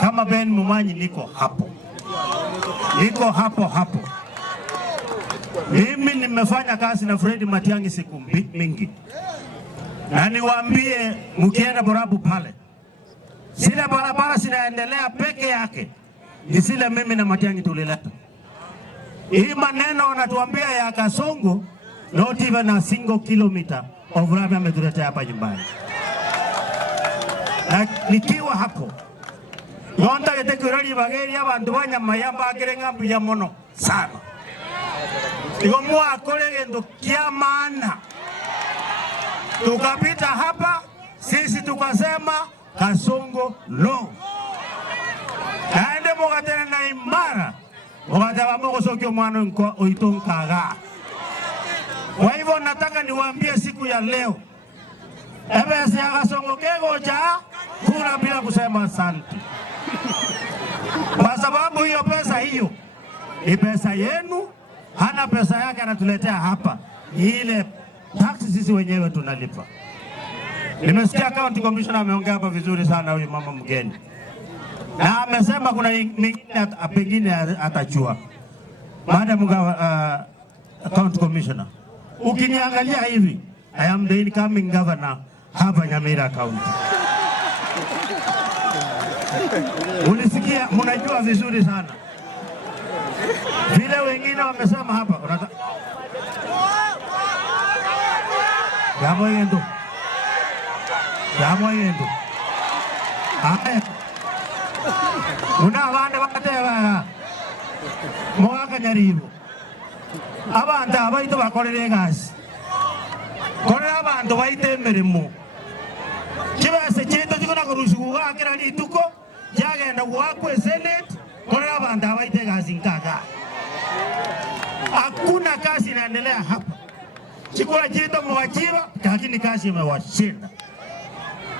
kama Ben Mumanyi niko hapo. Niko hapo. Mimi nimefanya kazi na Fred Matiang'i siku mingi. Na niwaambie mkienda Borabu pale, zile barabara zinaendelea peke yake ni zile mimi na Matiang'i tulileta. Hii maneno wanatuambia ya Kasongo, not even a single kilometer of road ametuletea hapa nyumbani. Na nikiwa hapo, yonda gete kurali bageri abantu banyamayamba akerenga mbuya mono sana. Iko mwakole gendo kia maana. Tukapita hapa, sisi tukasema Kasongo no. Naende mokatena na imara, mokatena moko sokyo mwano nko oitonkaga. Kwa hivyo nataka niwaambie siku ya leo, ebesi ya Kasongo kegoja, kura bila kusema asante. Kwa sababu hiyo pesa hiyo, ni pesa yenu, hana pesa yake anatuletea hapa. Ile taxi sisi wenyewe tunalipa. Nimesikia county commissioner ameongea hapa vizuri sana huyu mama mgeni. Na amesema kuna mingine pengine atajua. Madam county commissioner, ukiniangalia hivi, I am the incoming governor hapa Nyamira County. Ulisikia, mnajua vizuri sana. Vile wengine wamesema hapa, Jambo yendo. Una wande batewa. Mwaka nyaribu. Abantu abaito bakorere gas. Korera abantu baite mirimo. Kibase cheto chikona kurushuga akira lituko. Jagenda gwakwe Senate. Korera abantu abaite gas nkaka. Hakuna kazi inaendelea hapa. Chikula cheto mwachira, lakini kazi imewashinda.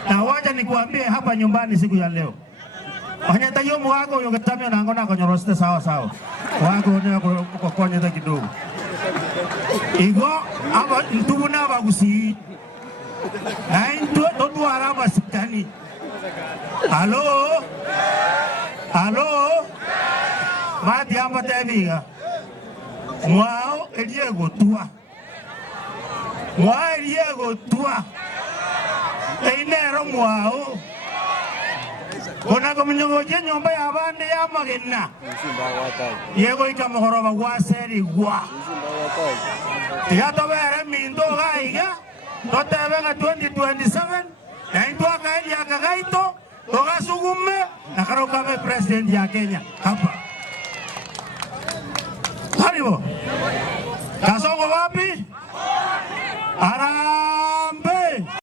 Na wacha nikuambie hapa nyumbani siku ya leo. Wanyata yomu wako yoketamio na ngona konyoroste sawa. Wako ndio kukonyeza kidogo. Igo aba ntubuna bagusi. Ainto totu araba sikani. Halo? Mati amba tebiga. Mwao Diego tua. Einero mwao. Kona komunyogoje nyomba ya bande ya magena. Yego ikamogoroba waseri gwa. Ya tobere mindo gaiga. Totebenga 2027. Na into akaili akagaito. Toga sugume. Nakaroka be president ya Kenya. Hapa. Haribo. Kasongo wapi? Ara